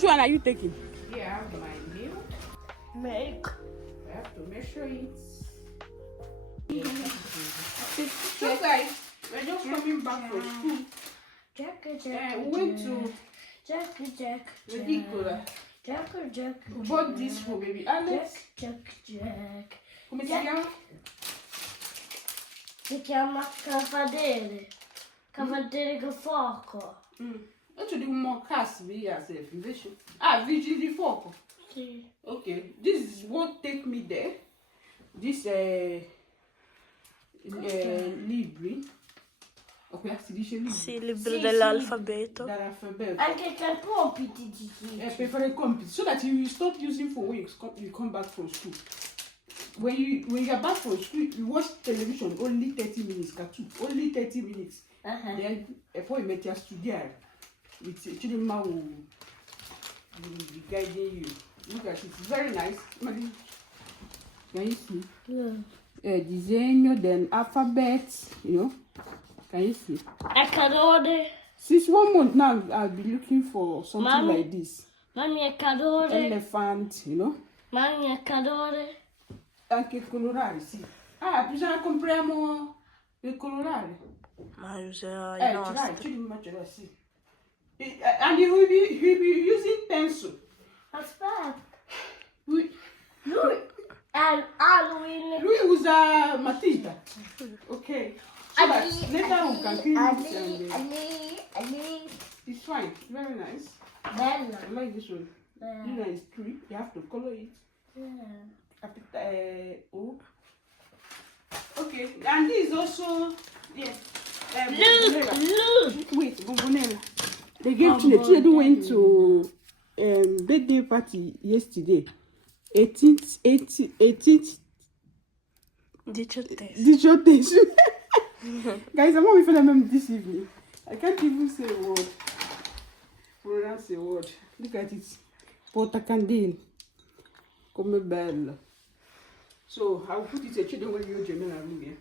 Which one are you taking? Here I have my milk. Milk. I have to measure it. So guys, we're just coming back from school. Jack. We went to Jack. Ridiculous. Jack. We bought this for baby Alex. Jack. Come here. Si chiama cavaliere. Cavaliere con fuoco. What do more cast be as a vision? Ah, vigil di fuoco. Sì. Okay, this won't take me there. This libri. Okay, si dice libri. Sì, il libro dell'alfabeto. Dall'alfabeto. Anche per compiti Per fare compiti, so that you stop using phone when you come back from school. When you are back from school, you watch television only 30 minutes, cartoon, only 30 minutes. Then poi metti a studiare. Chidinma will be guiding you. Look at it, it's very nice. Can you see? Yeah. Disegno, then alphabet, you know. Can you see? Accadore. Since 1 month now, I'll be looking for something like this. Mamma accadore. Elephant, you know. Mamma accadore. Anche colorare, sì. Ah, bisogna compriamo il colorare. Ma userà i nostri. Sì. And he'll be using pencil. Aspetta. Lui Halloween. usa matita. Okay. So that later we can clean it and it's fine. Very nice. Bella. I like this one. This one is 3. You have to color it. Okay, and this is also Look. Wait, bombonella. They gave children went to birthday party yesterday. 18th 18th. Guys, I'm not even remember this evening. I can't even say a word. Pronounce a word. Look at it. Porta candele. Come bella. So I'll put it a children when you're in my room here.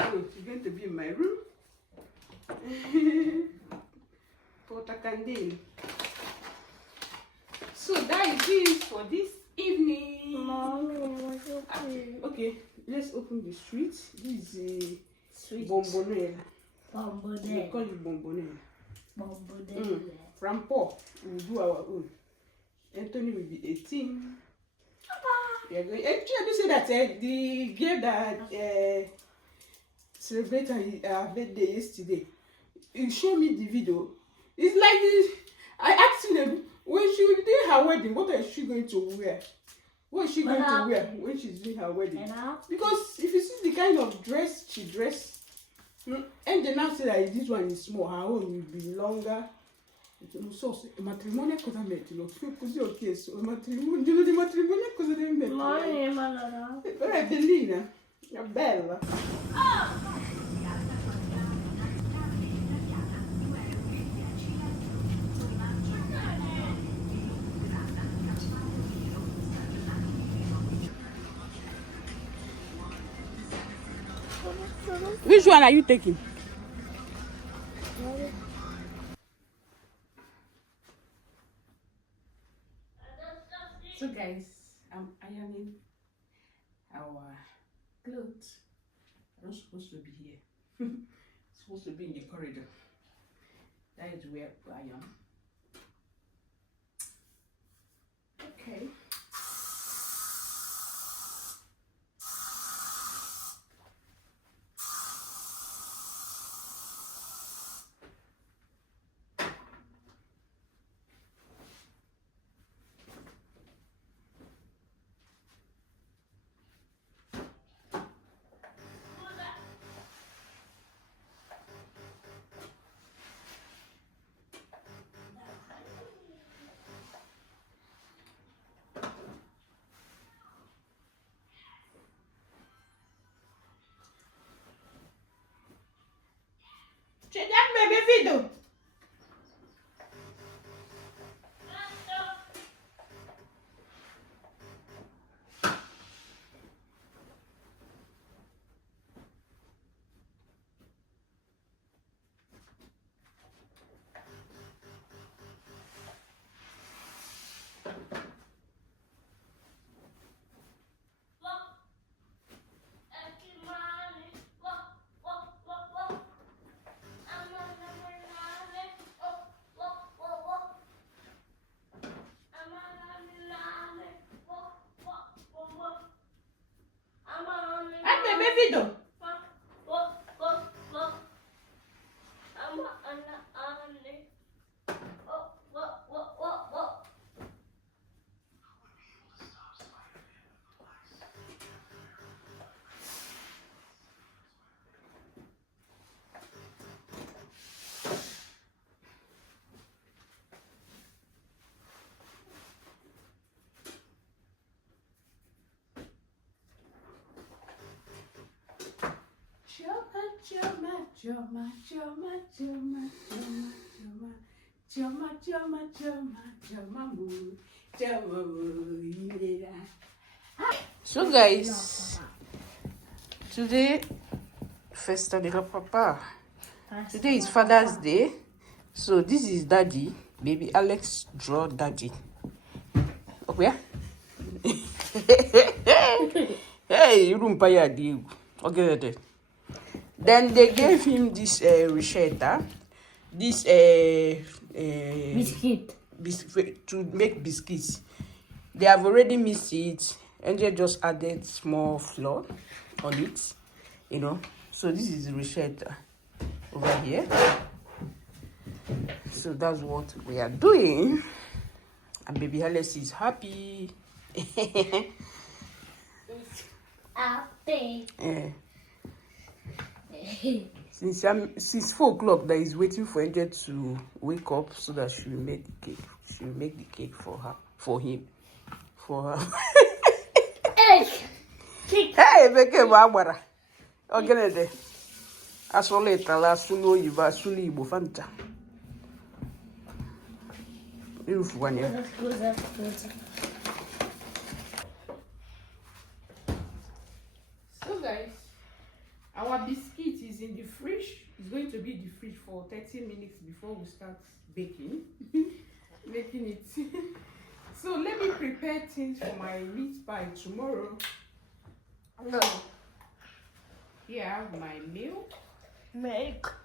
So it's going to be in my room. Porta candele. So that is it for this evening. Mommy, Okay, let's open the sweet. This is Sweet. bombonella. We Bombonella. call it bombonella. Bombonella. From Paul, we'll do our own. Anthony will be 18. We are going. Actually, say that the girl that celebrated her birthday yesterday, he showed me the video. It's like this. I asked them when she will do her wedding, what is she going to wear? What is she going to wear when she's doing her wedding? Because if you see the kind of dress she dressed, and then now say that this one is small, her own will be longer. So matrimonio cosa metti? Lo così ho chiesto, matrimonio, giorno di matrimonio cosa devi mettere? Ma Però è bellina, è bella. Which one are you taking? So guys, I'm ironing our clothes. I'm not supposed to be here. It's supposed to be in the corridor. That is where I am. Okay. C'è già il bebè vedo. Davido. So guys, today Festa de la Papa. Today is Father's Day. So this is Daddy. Baby Alex draw Daddy. Okay. Hey, you don't pay a deal. Okay. Then they gave him this recheta, this to make biscuits. They have already mixed it, and they just added small flour on it, you know. So this is the recheta over here. So that's what we are doing, and baby Alice is happy. Happy. Yeah. Since 4 o'clock, that is waiting for Angel to wake up so that she will make the cake. She will make the cake for her, for him, for her. Hey, Beke Barbara. Okay, there. Asoleta la sulu yiba sulu ibo fanta. Beautiful one, yeah. That's good, that's good. So guys, our biscuit is in the fridge. It's going to be in the fridge for 30 minutes before we start baking. Making it. So let me prepare things for my meat pie tomorrow. So here I have my milk. Milk.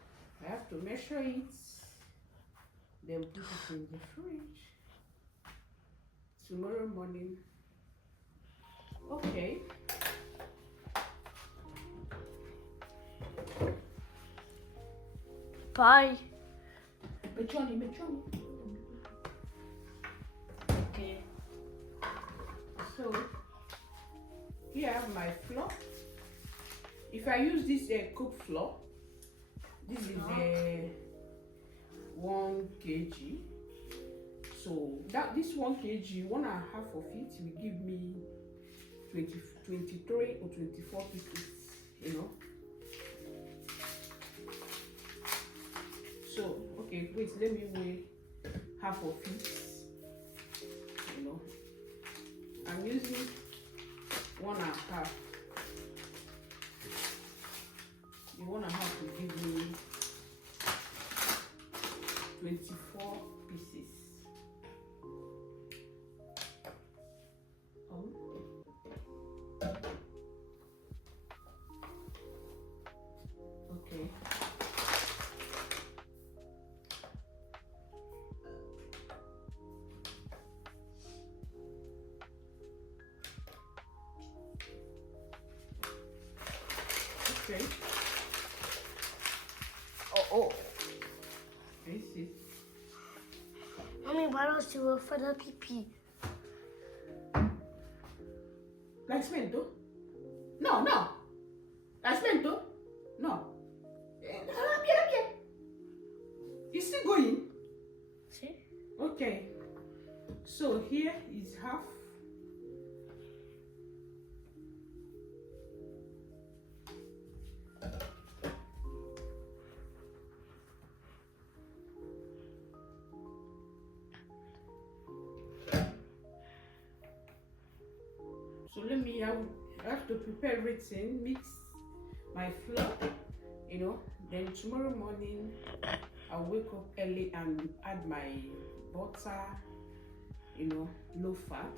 I have to measure it. Then put it in the fridge. Tomorrow morning. Okay. Pie. Mechoni. Okay. So here I have my flour. If I use this cooked flour, this is 1 kg. So that this 1 kg, 1.5 of it will give me 23 or 24 pieces, you know. So okay, wait, let me weigh half of it, you know. I'm using 1.5. The 1.5 will give me 24 pieces. Okay. Okay. Oh. This is. Mommy, why don't you work for the pee-pee? Like cemento? No. Like cemento? No. It's still going? See? Okay. So here is half. So let me I have to prepare everything, mix my flour, you know. Then tomorrow morning I'll wake up early and add my butter, you know, low fat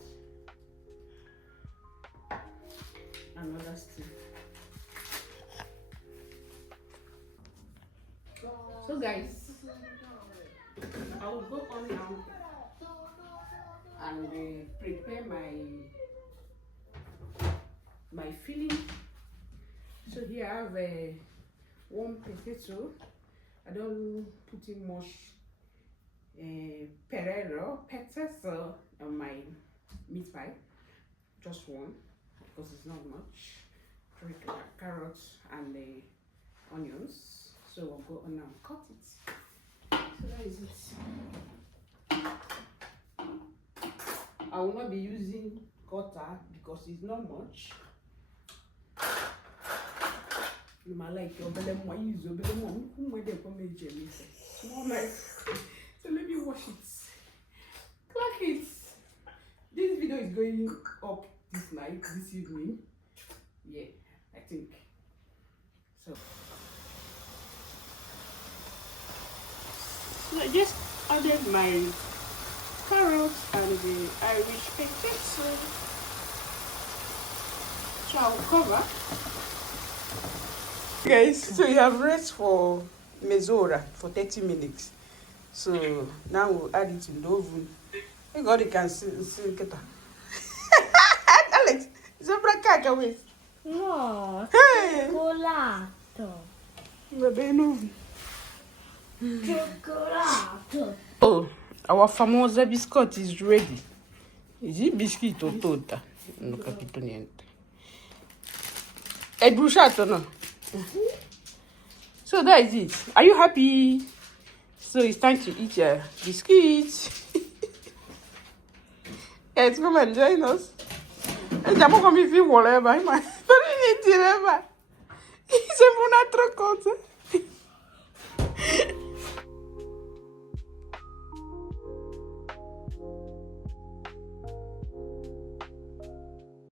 and other stuff. So guys, I will go on now and prepare my filling here I have one potato. I don't put in much potato on my meat pie. Just one, because it's not much. 3 carrots and onions. So I'll go on and cut it. So that is it. I will not be using cutter because it's not much. You might like your belly more, use your belly more. Who might they come in jelly? Small knife. So let me wash it. Clack it. This video is going up this night, this evening. Yeah, I think. So I just added my carrots and the Irish potato. So I'll cover. guys, so you have rest for mezora for 30 minutes. So now we'll add it in the oven. Thank God you can see it. Alex, it's a black away. No. Hey! Cioccolato. Cioccolato. Oh, our famous biscuit is ready. Is it biscuit or torta? No capito niente. È bruciato, no? So that is it. Are you happy? So it's time to eat your biscuits. Guys, come and join us. And I'm going to feel whatever. I'm going to eat whatever. It's a trop content.